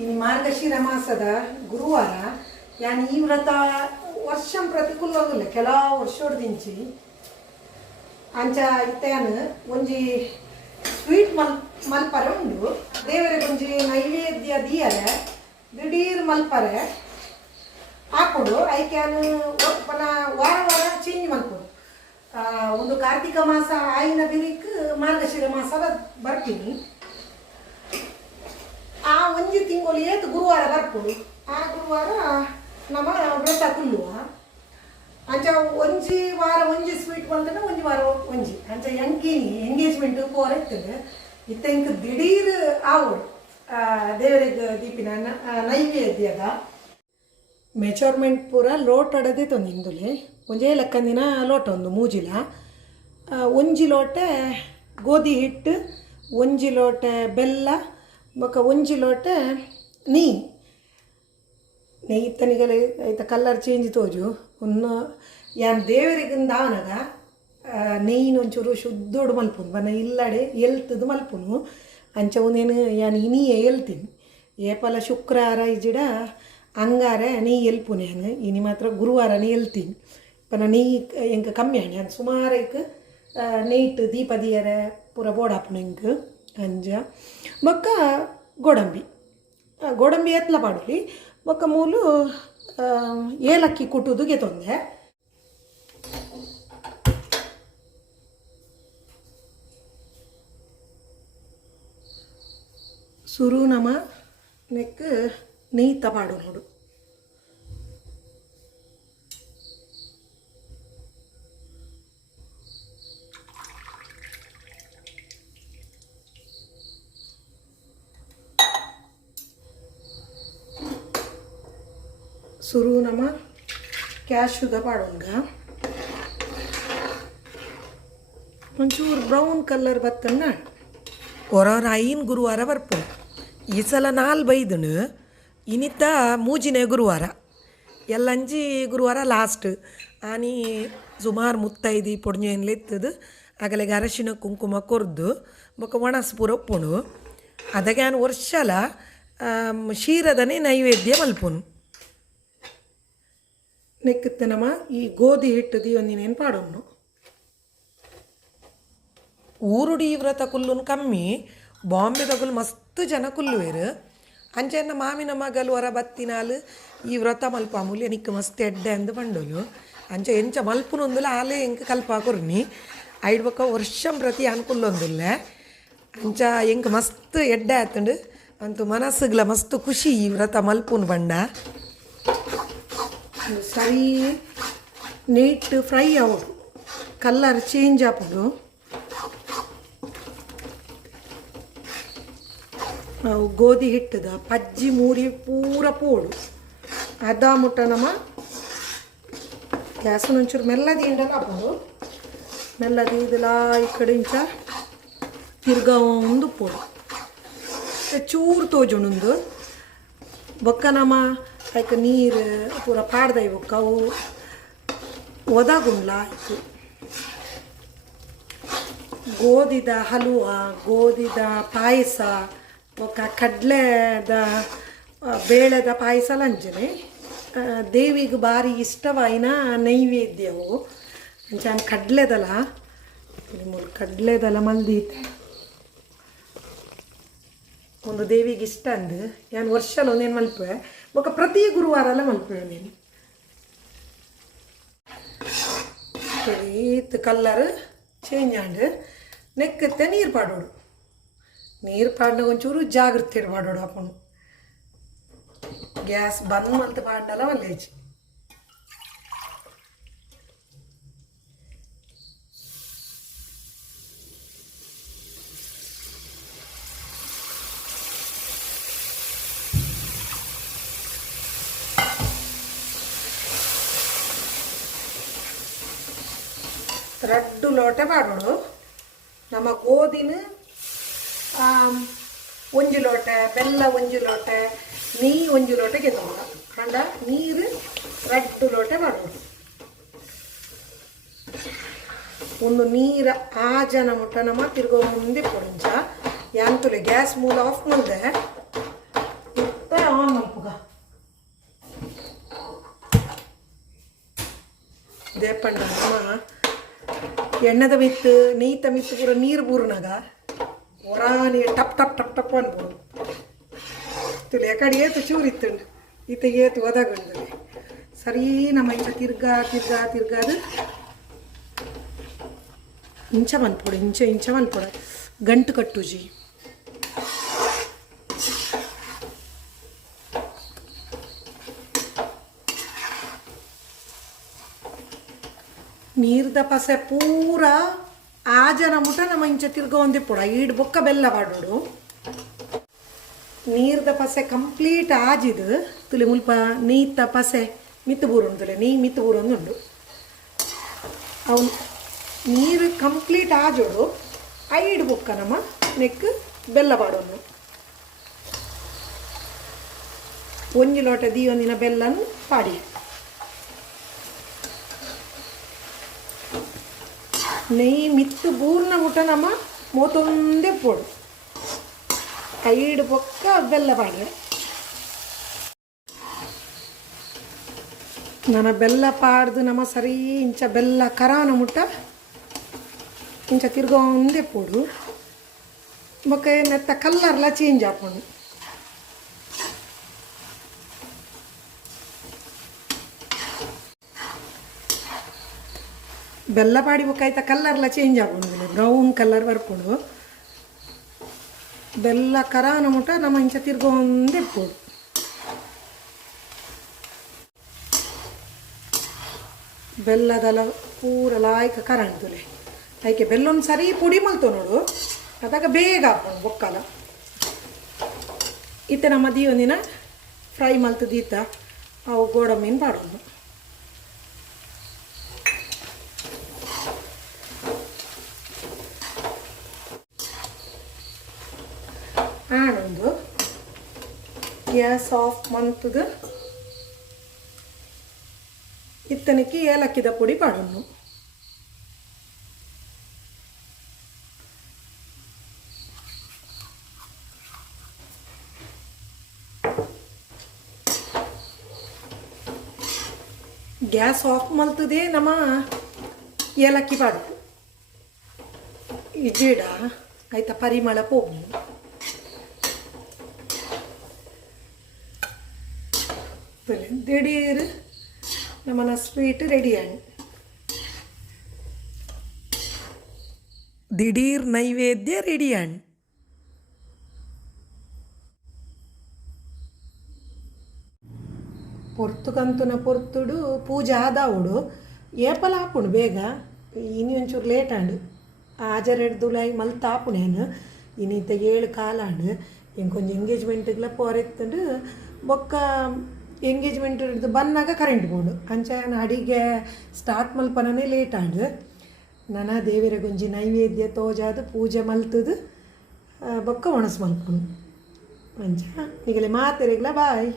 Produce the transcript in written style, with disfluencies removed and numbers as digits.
ಇನ್ನು ಮಾರ್ಗಶಿರ ಮಾಸದ ಗುರುವಾರ ಯಾನ್ ಈ ವ್ರತ ವರ್ಷ ಪ್ರತಿಕೂಲವಾಗಿಲ್ಲ ಕೆಲವು ವರ್ಷೋಡ್ದಿಂಚಿ ಅಂಚ ಇತ್ತಾನು ಒಂಜಿ ಸ್ವೀಟ್ ಮಲ್ಪರೆ ಉಂಡು ದೇವರಿಗೆ ಒಂಜಿ ನೈವೇದ್ಯ ದಿಯರೆ ದಿಢೀರ್ ಮಲ್ಪರೆ ಹಾಕೊಡು ಐಕ್ಯಾನು ಪನ ವಾರ ವಾರ ಚೇಂಜ್ ಮಲ್ಪಡು ಒಂದು ಕಾರ್ತಿಕ ಮಾಸ ಆಯಿನ ಬಿರಿಕ್ ಮಾರ್ಗಶಿರ ಮಾಸ ಬರ್ತೀನಿ ಆ ಒಂಜಿ ತಿಂಗಳು ಏತು ಗುರುವಾರ ಬರ್ಪುಡು ಆ ಗುರುವಾರ ನಮ್ಮ ವ್ರತ ಕುಲ್ಲುವ ಅಂಚ ಒಂಜಿ ವಾರ ಒಂಜಿ ಸ್ವೀಟ್ ಬಂದ್ರೆ ಒಂಜಿ ವಾರ ಒಂಜಿ ಅಂಚ ಎಂಕಿನಿ ಎಂಗೇಜ್ಮೆಂಟ್ ಪೋರ ಇರ್ತದೆ ಇತ್ತ ಇಂಕ ದಿಢೀರ್ ಆವೋಡು ದೇವರಿಗೆ ದೀಪಿನ ನೈವೇದ್ಯದ ಮೆಚರ್ಮೆಂಟ್ ಪೂರ ಲೋಟ ಅಡದೆ ತಂದು ಇಂದುಲೆ ಒಂಜೇ ಲೆಕ್ಕಂದಿನ ಲೋಟ ಒಂದು ಮೂಜಿಲ ಒಂಜಿ ಲೋಟೆ ಗೋಧಿ ಹಿಟ್ಟು ಒಂಜಿ ಲೋಟೆ ಬೆಲ್ಲ ಬೊಕ್ಕ ಒಂಜಿ ಲೋಟೆ ನೆಯ್ಯಿ ಇತ್ತನಿಗಲೆ ಐತ ಕಲ್ಲರ್ ಚೇಂಜ್ ತೋಜು ಒಂದು ಯಾನ್ ದೇವರಿಗಿಂದ ಆವನಾಗ ನೆಯ್ಯಿನ ಒಂಚೂರು ಶುದ್ಧೋಡು ಮಲ್ಪುನು ಬನ್ನ ಇಲ್ಲಡೆ ಎಲ್ತದು ಮಲ್ಪುನು ಅಂಚ ಒಂದೇನು ಯಾನ್ ಇನಿಯೇ ಎಲ್ತೀನಿ ಏಪಲ ಶುಕ್ರವಾರ ಇಜಿಡ ಅಂಗಾರೆ ನೆಯ್ಯಿ ಎಲ್ಪುನೆ ನಾನು ಇನಿ ಮಾತ್ರ ಗುರುವಾರನೇ ಎಲ್ತೀನಿ ಪನ ನೆಯ್ಯಿ ಎಂಕ ಕಮ್ಮಿ ಆಣೆ ಅದು ಸುಮಾರಕ್ಕೆ ನೆಯ್ಟ್ ದೀಪ ದಿಯರೆ ಪೂರ ಬೋಡಾಪುನ ಎಂಕ್ ಅಂಜ ಬೊಕ್ಕ ಗೋಡಂಬಿ ಎತ್ಲ ಪಾಡುಲಿ ಬೊಕ್ಕ ಮೂಲು ಏಲಕ್ಕಿ ಕುಟ್ಟುದು ಗೆತೊಂದೆ ಸುರು ನಮ ನೆಕ್ ನೆಯ್ಯಿ ತಪಾಡು ನೋಡು ಸುರು ನಮ ಕ್ಯಾಶುದ ಪಾಡೋಂಗ ಒಂಚೂರು ಬ್ರೌನ್ ಕಲರ್ ಬತ್ತನ್ನ ಹೊರವ್ರ ಐನ್ ಗುರುವಾರ ಬರ್ಪು ಈ ಸಲ 4 ಬೈದನು ಇನಿತ್ತ ಮೂಜಿನೇ ಗುರುವಾರ ಎಲ್ಲಂಜಿ ಗುರುವಾರ ಲಾಸ್ಟ್ ಆನಿ ಸುಮಾರು ಮುತ್ತೈದು ಪೊಡ್ಜೆನ್ಲೆ ಎತ್ತದು ಆಗಲೆಗೆ ಅರಶಿನ ಕುಂಕುಮ ಕೊರ್ದು ಬೊಕ್ಕ ಒಣಸ್ ಪೂರ ಒಪ್ಪುಣು ಅದಕ್ಕೆ ನಾನು ವರ್ಷಲ ಶೀರದನೇ ನೈವೇದ್ಯ ಮಲ್ಪುನು ನೆಕ್ಕತ್ತೆ ನಮ್ಮ ಈ ಗೋಧಿ ಹಿಟ್ಟದು ಒಂದಿನೇನು ಪಾಡೋನು ಊರುಡಿ ವ್ರತ ಕುಲ್ಲುನು ಕಮ್ಮಿ ಬಾಂಬೆ ತಗುಲು ಮಸ್ತ್ ಜನ ಕುಲ್ಲುವೇರು ಅಂಚೆನ್ನ ಮಾಮಿನ ಮಗಲು ಹೊರ ಬತ್ತಿನಾಲು ಈ ವ್ರತ ಮಲ್ಪ ಮೂಲ್ಯ ನಿಕ್ಕ ಮಸ್ತ್ ಎಡ್ಡೆ ಅಂದು ಬಂಡೋಲು ಅಂಚ ಎಂಚ ಮಲ್ಪುನೊಂದುಲ ಆಲೆ ಎಂಕ ಕಲ್ಪ ಕೊರ್ನಿ ಐಡ್ ಬೊಕ್ಕ ವರ್ಷಂ ಪ್ರತಿ ಅನ್ಕುಲ್ಲೊಂದುಲ್ಲ ಅಂಚ ಎಂಕ ಮಸ್ತ್ ಎಡ್ಡೆ ಆತಂಡು ಅಂತೂ ಮನಸ್ಸುಗ್ಲ ಮಸ್ತ್ ಖುಷಿ ಈ ವ್ರತ ಮಲ್ಪುನು ಬಂಡ ಸರಿ ನೀಟ್ ಫ್ರೈ ಆಗೋದು ಕಲ್ಲರ್ ಚೇಂಜ್ ಆಗೋದು ಗೋಧಿ ಹಿಟ್ಟದ ಪಜ್ಜಿ ಮೂರಿ ಪೂರ ಪೋಡು ಅದ ಮುಟ್ಟ ನಮ್ಮ ಗ್ಯಾಸನ್ನು ಒಂಚೂರು ಮೆಲ್ಲದಿ ಹಿಂಡಲ್ಲ ಹಾಕೋದು ಮೆಲ್ಲದಿ ಇದೆಲ್ಲ ಈ ಕಡೆ ಇಂಚ ತಿರ್ಗಾ ಒಂದು ಪೋಡು ಚೂರು ತೋಜುಣುಂದು ಬೊಕ್ಕ ನಮ್ಮ ಆಯ್ಕೆ ನೀರು ಪೂರ ಪಾಡ್ದ ಬೊಕ್ಕ ಅವು ಒದಗುಂಡ್ಲ ಆಯ್ತು ಗೋಧಿದ ಹಲುವ ಗೋಧಿದ ಪಾಯಸ ಬೊಕ್ಕ ಕಡ್ಲೆದ ಬೇಳೆದ ಪಾಯಸ ಲಂಚನೆ ದೇವಿಗೆ ಭಾರಿ ಇಷ್ಟವಾಯಿನ ನೈವೇದ್ಯವು ಅಂಚಾನ್ ಕಡ್ಲೆದಲ್ಲ ಮಲ್ದೀತೆ ಒಂದು ದೇವಿಗೆ ಇಷ್ಟ ಅಂದು ನಾನು ವರ್ಷಲ ಒಂದೇನು ಮಲ್ಪೆ ಬೊಕ್ಕ ಪ್ರತಿ ಗುರುವಾರ ಮಲ್ಪೆ ನೀನು ಈತ್ ಕಲ್ಲರ್ ಚೇಂಜ್ ಆಂಡು ನೆಕ್ಕತ್ತೆ ನೀರು ಪಾಡೋಡು ನೀರು ಪಾಡ್ನಾಗ ಒಂಚೂರು ಜಾಗ್ರತೆ ಇಡ್ಬಾಡೋಡು ಹಾಕೊಂಡು ಗ್ಯಾಸ್ ಬಂದ್ ಮಲ್ತು ಪಾಡ್ನಲ್ಲ ಒಲ್ಲೇಜಿ ರಡ್ಡು ಲೋಟೆ ಪಾಡೋಡು ನಮ್ಮ ಗೋಧಿನ ಒಂಜಿ ಲೋಟೆ ಬೆಲ್ಲ ಒಂಜಿ ಲೋಟೆ ನೀರು ಒಂಜಿ ಲೋಟೆ ಗೆದ್ದೋಡ ಕಂಡ ನೀರು ರಡ್ಡು ಲೋಟೆ ಮಾಡೋದು ಒಂದು ನೀರ ಆಜನ ಮುಟ್ಟ ನಮ್ಮ ತಿರ್ಗೋ ಮುಂದೆ ಪೊಂಚ ಯಾಂತುಲೆ ಗ್ಯಾಸ್ ಮೂಲ ಆಫ್ ಮುಂದೆ ಇತ್ತ ದೇಪಂಡ ನಮ್ಮ ಎಣ್ಣೆದ ಮಿತ್ತು ನೀತ ಮಿತ್ತು ಪೂರ ನೀರು ಬೂರ್ನಾಗ ಒರಾನಿ ಟಪ್ ಟಪ್ ಟಪ್ ಟಪ್ ಅನ್ಬೋದು ತುಳಿ ಕಡೆ ಏತು ಚೂರಿತ್ತುಂಡು ಈತ ಏತು ಒದಗೊಂಡು ಸರಿ ನಮ್ಮ ಇಂಚ ತಿರ್ಗಾದು ಇಂಚ ಮಲ್ಪೊಡು ಇಂಚ ಮಲ್ಪೊಡ ಗಂಟು ಕಟ್ಟುಜಿ ನೀರ್ದ ಪಸೆ ಪೂರ ಆಜನ ಮುಟ ನಮ್ಮ ಇಂಚ ತಿರ್ಗ ಒಂದೇ ಪುಡ ಈಡ್ ಬೊಕ್ಕ ಬೆಲ್ಲ ಬಾಡೋಡು ನೀರ್ದ ಪಸೆ ಕಂಪ್ಲೀಟ್ ಆಜಿದು ತುಳಿ ಮುಲ್ಪ ನೀತ ಪಸೆ ಮಿತ್ತು ಬೂರು ತುಲೆ ನೀ ಮಿತ್ತು ಬೂರು ಉಂಡು ಅವನು ನೀರು ಕಂಪ್ಲೀಟ್ ಆಜೋಡು ಐಡ್ ಬೊಕ್ಕ ನಮ್ಮ ನೆಕ್ ಬೆಲ್ಲ ಬಾಡೋನು ಒಂಜಿ ಲೋಟ ದೀವೊಂದಿನ ಬೆಲ್ಲನು ಪಾಡಿ ನೆಯ್ ಮಿತ್ತು ಬೂರ್ನ ಮುಟ ನಮ್ಮ ಮೂತೊಂದೇ ಪೋಡು ಐಡು ಬೊಕ್ಕ ಬೆಲ್ಲ ಪಾಡ್ರೆ ನನ್ನ ಬೆಲ್ಲ ಪಾಡ್ದು ನಮ್ಮ ಸರಿ ಇಂಚ ಬೆಲ್ಲ ಕರಾನ ಮುಟ್ಟ ಇಂಚ ತಿರ್ಗೊಂದೇ ಪೋಡು ಬೊಕ್ಕ ನೆತ್ತ ಕಲ್ಲರ್ಲ ಚೇಂಜ್ ಆಪೋಡು ಬೆಲ್ಲ ಪಾಡಿ ಬೊಕ್ಕಾಯ್ತ ಕಲ್ಲರ್ಲ ಚೇಂಜ್ ಆಗೋದು ಬ್ರೌನ್ ಕಲರ್ ಬರ್ಕೊಂಡು ಬೆಲ್ಲ ಕರಾನ ಮುಟ ನಮ್ಮ ಇಂಚ ತಿರ್ಗೊಂದೇ ಪೋಡು ಬೆಲ್ಲದಲ್ಲ ಪೂರ ಲಾಯ್ಕ ಕರಾಣ್ತುಲೆ ಅದಕ್ಕೆ ಬೆಲ್ಲೊಂದು ಸರಿ ಪುಡಿ ಮಲ್ತು ನೋಡು ಅದಾಗ ಬೇಗ ಹಾಕೊಂಡು ಬೊಕ್ಕಲ ಇತ್ತೆ ನಮ್ಮ ದೀವೊಂದಿನ ಫ್ರೈ ಮಲ್ತದೀತ ಅವು ಗೋಡಂಬಿನ ಪಾಡೋದು ಆನೊಂದು ಗ್ಯಾಸ್ ಆಫ್ ಮಂತದ ಇತ್ತನಕ್ಕೆ ಏಲಕ್ಕಿದ ಪುಡಿ ಪಾಡೋನು ಗ್ಯಾಸ್ ಆಫ್ ಮಲ್ತದೆ ನಮ್ಮ ಏಲಕ್ಕಿ ಪಾಡು ಇಜೇಡ ಆಯ್ತಾ ಪರಿಮಳ ಪೋಗು ದಿಢೀರ್ ನಮ್ಮನ ಸ್ವೀಟ್ ರೆಡಿ ಆಗಿ ದಿಢೀರ್ ನೈವೇದ್ಯ ರೆಡಿ ಆಗಿ ಪೊರ್ತುಕಂತುನ ಪೊರ್ತುಡು ಪೂಜೆ ಆದಾವುಡು ಏಪಲ ಹಾಪುಂಡು ಬೇಗ ಇನ್ನು ಒಂಚೂರು ಲೇಟ್ ಆಂಡು ಆಜರೆಡ್ದುಲೈ ಮಲ್ತ ಆಪುಣೇನು ಇನ್ನಿತ 7 ಕಾಲಾಂಡು ಇಂಕೊಂಚ ಎಂಗೇಜ್ಮೆಂಟ್ಗೆಲ್ಲ ಪೋರೆತ್ತಂಡು ಬೊಕ್ಕ ಎಂಗೇಜ್ಮೆಂಟ್ ಹಿಡಿದು ಬಂದಾಗ ಕರೆಂಟ್ ಬೋಡು ಅಂಚೆನ ಅಡಿಗೆ ಸ್ಟಾರ್ಟ್ ಮಲ್ಪನೇ ಲೇಟ್ ಆಂಡು ನನ್ನ ದೇವರ ಗೊಂಜಿ ನೈವೇದ್ಯ ತೋಜಾದು ಪೂಜೆ ಮಲ್ತದು ಬೊಕ್ಕ ಒಣಸು ಮಲ್ಪುಂಡು ಅಂಚ ಈಗಲೇ ಮಾತೆರೆಗ್ಲ ಬಾಯ್.